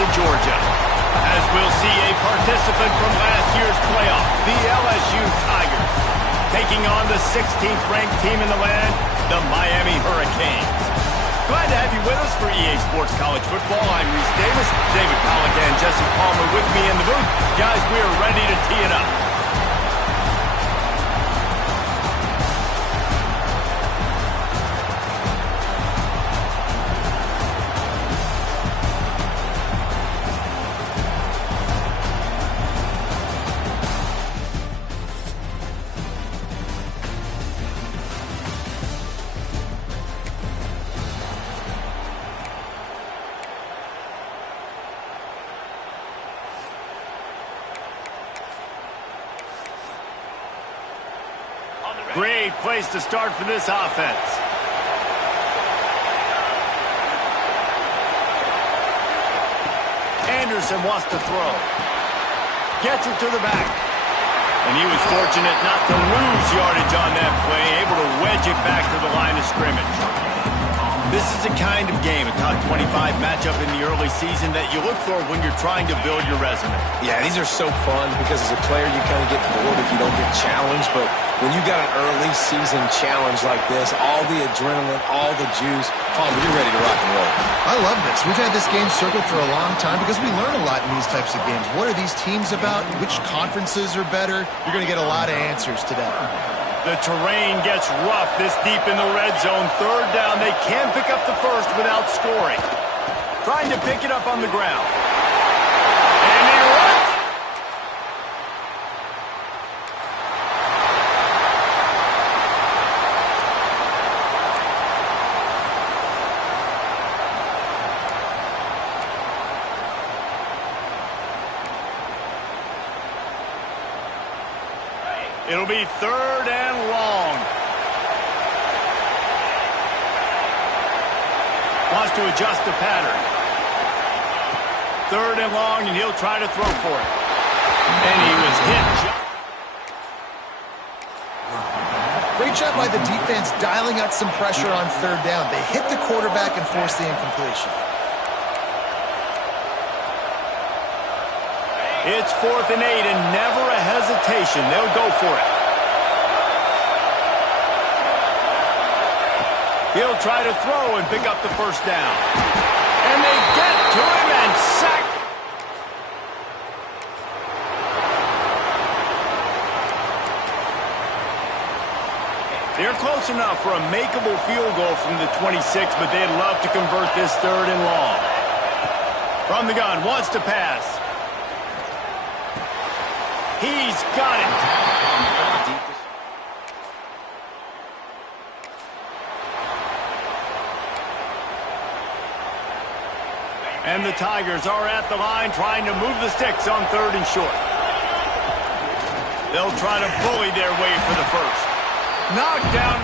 to Georgia. As we'll see a participant from last year's playoff, the LSU Tigers, taking on the 16th ranked team in the land, the Miami Hurricanes. Glad to have you with us for EA Sports College Football. I'm Reese Davis, David Pollack, and Jesse Palmer with me in the booth. Guys, we are ready to tee it up. Great place to start for this offense. Anderson wants to throw. Gets it to the back. And he was fortunate not to lose yardage on that play, able to wedge it back to the line of scrimmage. This is the kind of game, a top 25 matchup in the early season that you look for when you're trying to build your resume. Yeah, these are so fun because as a player you kind of get bored if you don't get challenged, but when you got an early season challenge like this, all the adrenaline, all the juice, you're ready to rock and roll. I love this. We've had this game circled for a long time because we learn a lot in these types of games. What are these teams about? Which conferences are better? You're going to get a lot of answers today. The terrain gets rough this deep in the red zone. Third down, they can pick up the first without scoring. Trying to pick it up on the ground. And he runs. It'll be third and long. Wants to adjust the pattern. Third and long, and he'll try to throw for it. And he was hit. Great job by the defense dialing out some pressure on third down. They hit the quarterback and forced the incompletion. It's 4th and 8, and never a hesitation. They'll go for it. He'll try to throw and pick up the first down. And they get to him and sack him. They're close enough for a makeable field goal from the 26, but they'd love to convert this third and long. From the gun, wants to pass. He's got it. And the Tigers are at the line trying to move the sticks on third and short. They'll try to bully their way for the first. Knocked down.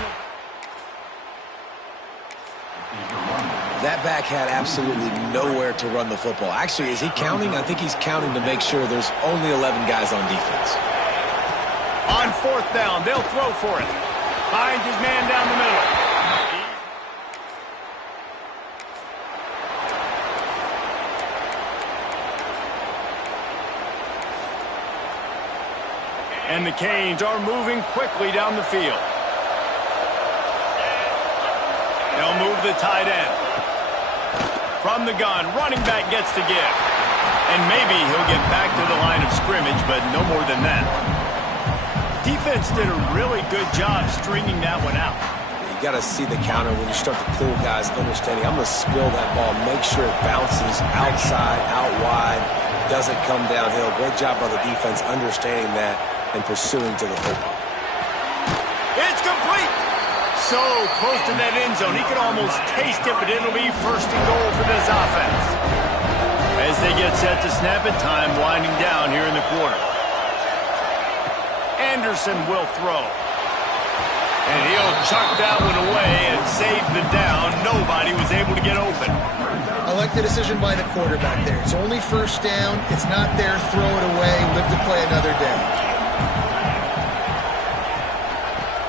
That back had absolutely nowhere to run the football. Actually, is he counting? I think he's counting to make sure there's only 11 guys on defense. On fourth down, they'll throw for it. Finds his man down the middle. And the Canes are moving quickly down the field. They'll move the tight end. From the gun, running back gets to give. And maybe he'll get back to the line of scrimmage, but no more than that. Defense did a really good job stringing that one out. You got to see the counter when you start to pull guys understanding. I'm going to spill that ball, make sure it bounces outside, out wide, doesn't come downhill. Great job by the defense understanding that and pursuing to the football. It's complete. So close to that end zone. He could almost taste it, but it'll be first and goal for this offense. As they get set to snap it, time winding down here in the quarter. Anderson will throw. And he'll chuck that one away and save the down. Nobody was able to get open. I like the decision by the quarterback there. It's only first down. It's not there. Throw it away. Live to play another day.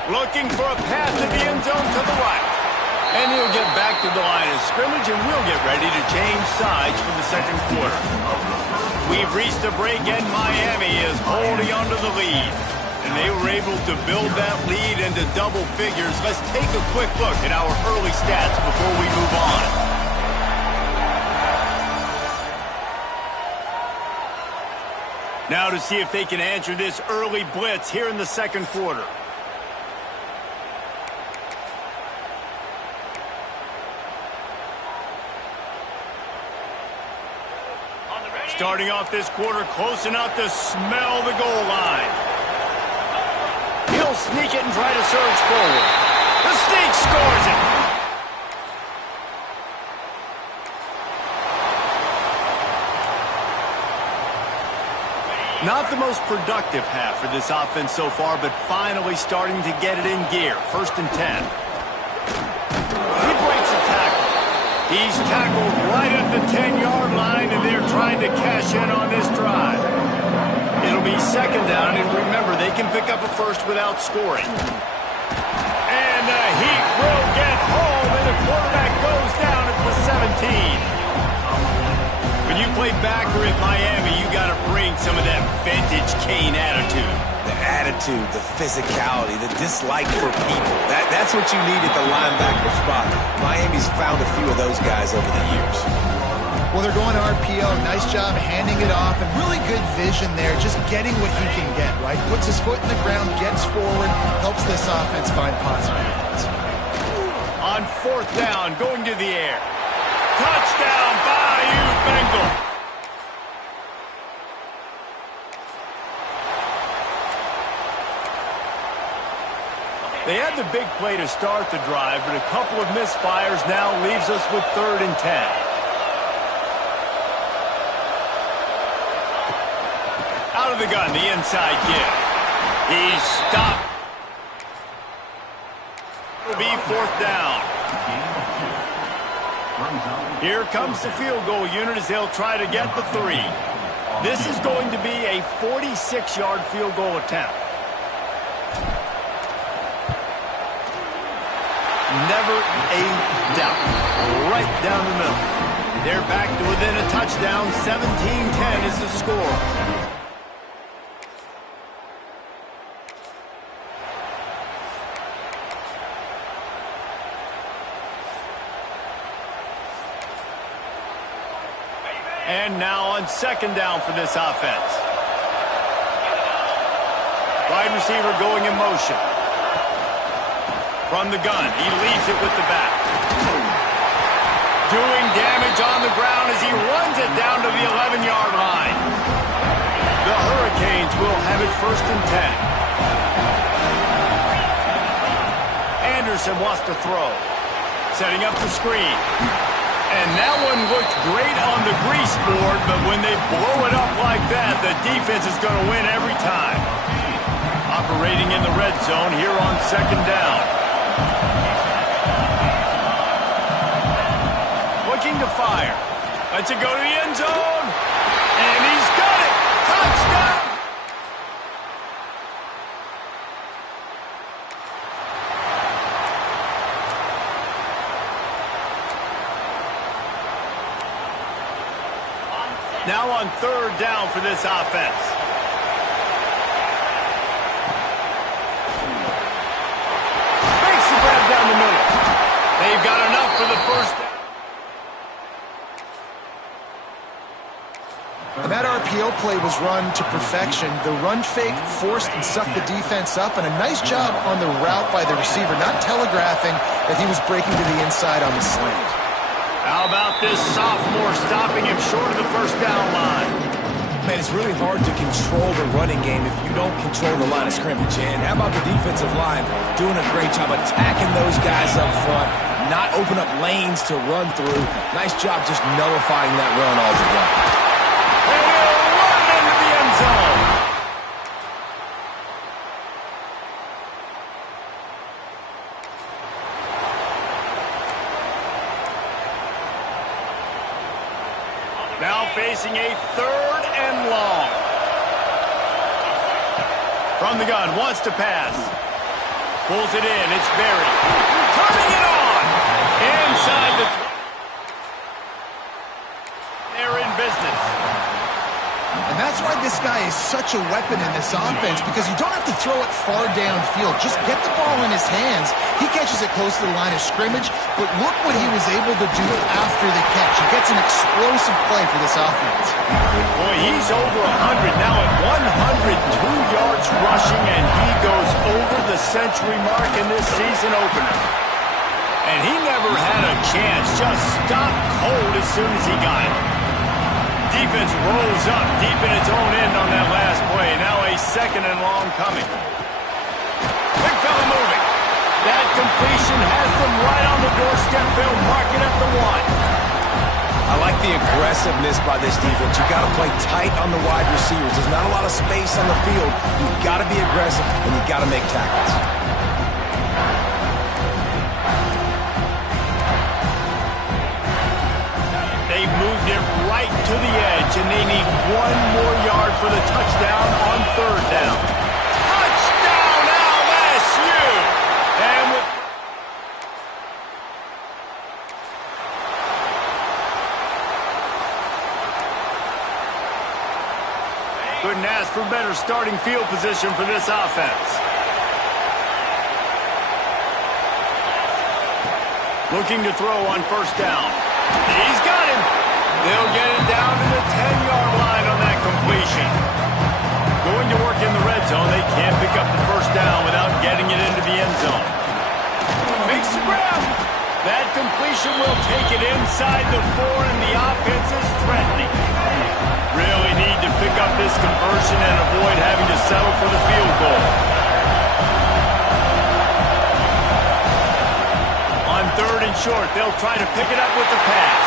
Looking for a pass to the end zone to the right. And he'll get back to the line of scrimmage, and we'll get ready to change sides for the second quarter. We've reached a break, and Miami is holding on to the lead. And they were able to build that lead into double figures. Let's take a quick look at our early stats before we move on. Now to see if they can answer this early blitz here in the second quarter. Starting off this quarter close enough to smell the goal line. He'll sneak it and try to surge forward. The sneak scores it. Not the most productive half for this offense so far, but finally starting to get it in gear. 1st and 10. He breaks a tackle. He's tackled right at the 10-yard line, and they're trying to cash in on this drive. It'll be 2nd down, and remember, they can pick up a first without scoring. And the Heat will get home, and the quarterback goes down at the 17. When you play backer at Miami, you got to bring some of that vintage Kane attitude. The attitude, the physicality, the dislike for people. That's what you need at the linebacker spot. Miami's found a few of those guys over the years. Well, they're going to RPO. Nice job handing it off, and really good vision there, just getting what he can get, right? Puts his foot in the ground, gets forward, helps this offense find positive points. On 4th down, going to the air. Touchdown, Bayou Bengal. They had the big play to start the drive, but a couple of misfires now leaves us with 3rd and 10. Out of the gun, the inside give. He's stopped. It'll be 4th down. Here comes the field goal unit as they'll try to get the 3. This is going to be a 46-yard field goal attempt. Never a doubt. Right down the middle. They're back to within a touchdown. 17-10 is the score. And now on 2nd down for this offense. Wide receiver going in motion. From the gun, he leaves it with the back. Doing damage on the ground as he runs it down to the 11-yard line. The Hurricanes will have it 1st and 10. Anderson wants to throw. Setting up the screen. And that one looked great on the grease board, but when they blow it up like that, the defense is going to win every time. Operating in the red zone here on 2nd down. Looking to fire. Lets it go to the end zone. And he's got it. Touchdown. Now on 3rd down for this offense. Makes the grab down the middle. They've got enough for the 1st down. And that RPO play was run to perfection. The run fake forced and sucked the defense up, and a nice job on the route by the receiver, not telegraphing that he was breaking to the inside on the slant. How about this sophomore stopping him short of the 1st down line? Man, it's really hard to control the running game if you don't control the line of scrimmage. And how about the defensive line doing a great job attacking those guys up front, not open up lanes to run through. Nice job just nullifying that run altogether. And he'll run into the end zone. Now facing a 3rd and long. From the gun, wants to pass. Pulls it in, it's Barry. Turning it on! inside the... They're in business. And that's why this guy is such a weapon in this offense, because you don't have to throw it far downfield. Just get the ball in his hands. He catches it close to the line of scrimmage, but look what he was able to do after the catch. He gets an explosive play for this offense. Boy, he's over 100 now at 102 yards rushing, and he goes over the century mark in this season opener. And he never had a chance, just stopped cold as soon as he got it. Defense rolls up deep in its own end on that last play. Now a second and long coming. Big fella moving. That completion has them right on the doorstep. They'll mark it at the 1. I like the aggressiveness by this defense. You've got to play tight on the wide receivers. There's not a lot of space on the field. You've got to be aggressive, and you've got to make tackles. They've moved it right to the edge, and they need one more yard for the touchdown on third down. Touchdown, LSU! And couldn't ask for better starting field position for this offense. Looking to throw on first down. He's got him. They'll get it down to the 10-yard line on that completion. Going to work in the red zone. They can't pick up the first down without getting it into the end zone. Makes the grab. That completion will take it inside the 4, and the offense is threatening. Really need to pick up this conversion and avoid having to settle for the field goal. On third and short, they'll try to pick it up with the pass.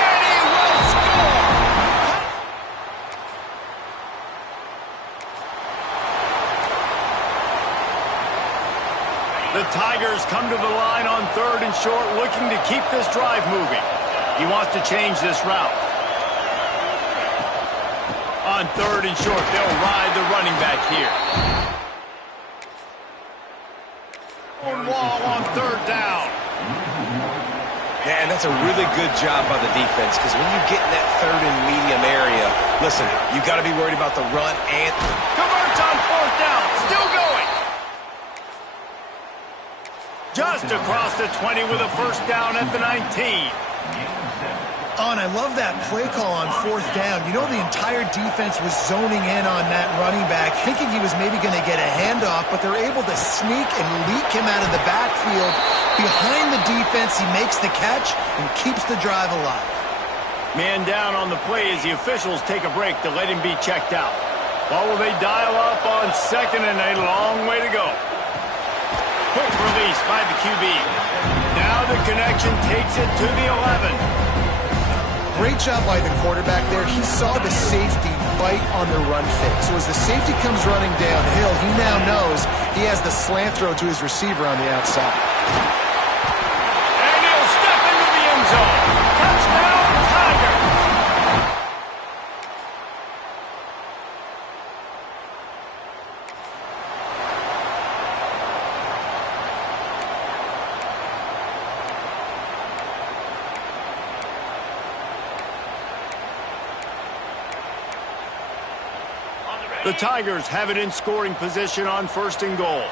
And he will score! The Tigers come to the line on third and short, looking to keep this drive moving. He wants to change this route. On third and short, they'll ride the running back here. Wall on third down. Yeah, and that's a really good job by the defense, because when you get in that third and medium area, listen, you got to be worried about the run and... Converts on fourth down. Still going. Just across the 20 with a first down at the 19. Oh, and I love that play call on fourth down. You know, the entire defense was zoning in on that running back, thinking he was maybe going to get a handoff, but they're able to sneak and leak him out of the backfield. Behind the defense, he makes the catch and keeps the drive alive. Man down on the play as the officials take a break to let him be checked out. What will they dial up on second and a long way to go? Quick release by the QB. Now the connection takes it to the 11. Great job by the quarterback there. He saw the safety bite on the run fake. So as the safety comes running downhill, he now knows he has the slant throw to his receiver on the outside. And he'll step into the end zone. Touchdown, Tigers! The Tigers have it in scoring position on first and goal.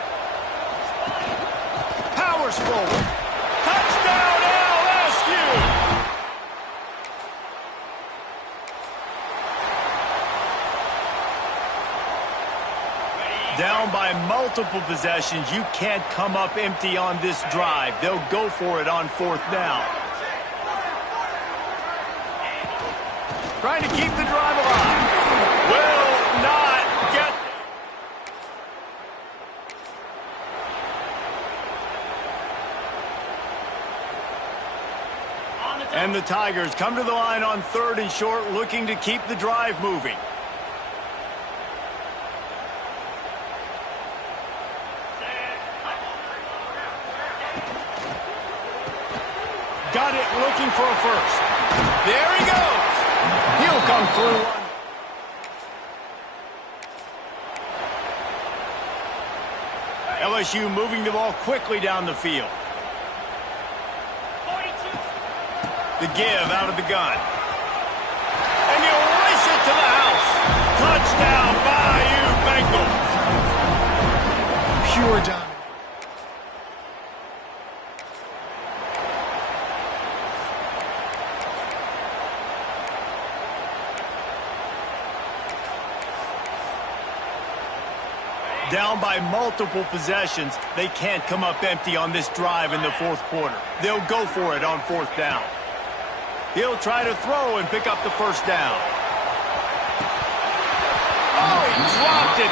Powers forward. Touchdown, LSU! Down by multiple possessions. You can't come up empty on this drive. They'll go for it on fourth down. Trying to keep the drive alive. Will not get... And the Tigers come to the line on third and short, looking to keep the drive moving. Got it, looking for a first. There he goes. He'll come through. LSU moving the ball quickly down the field. The give out of the gun. And you race it to the house. Touchdown, Bayou Bengals. Pure dominance. Down by multiple possessions, they can't come up empty on this drive in the fourth quarter. They'll go for it on fourth down. He'll try to throw and pick up the first down. Oh, he dropped it.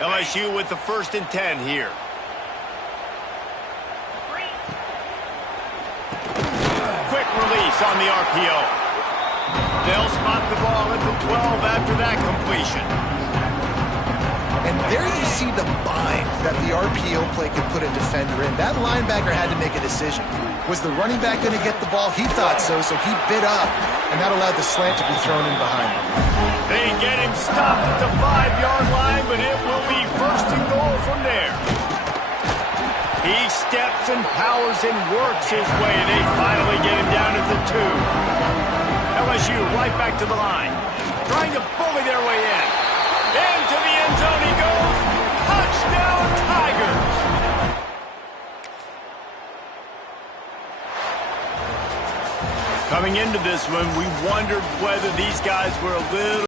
LSU with the 1st and 10 here. Release on the RPO. They'll spot the ball at the 12 after that completion. And there you see the bind that the RPO play could put a defender in. That linebacker had to make a decision. Was the running back going to get the ball? He thought so he bid up, and that allowed the slant to be thrown in behind him. They get him stopped at the 5-yard line, but it will be 1st and goal from there. He steps and powers and works his way. They finally get him down at the 2. LSU right back to the line. Trying to bully their way in. Into the end zone he goes. Touchdown, Tigers! Coming into this one, we wondered whether these guys were a little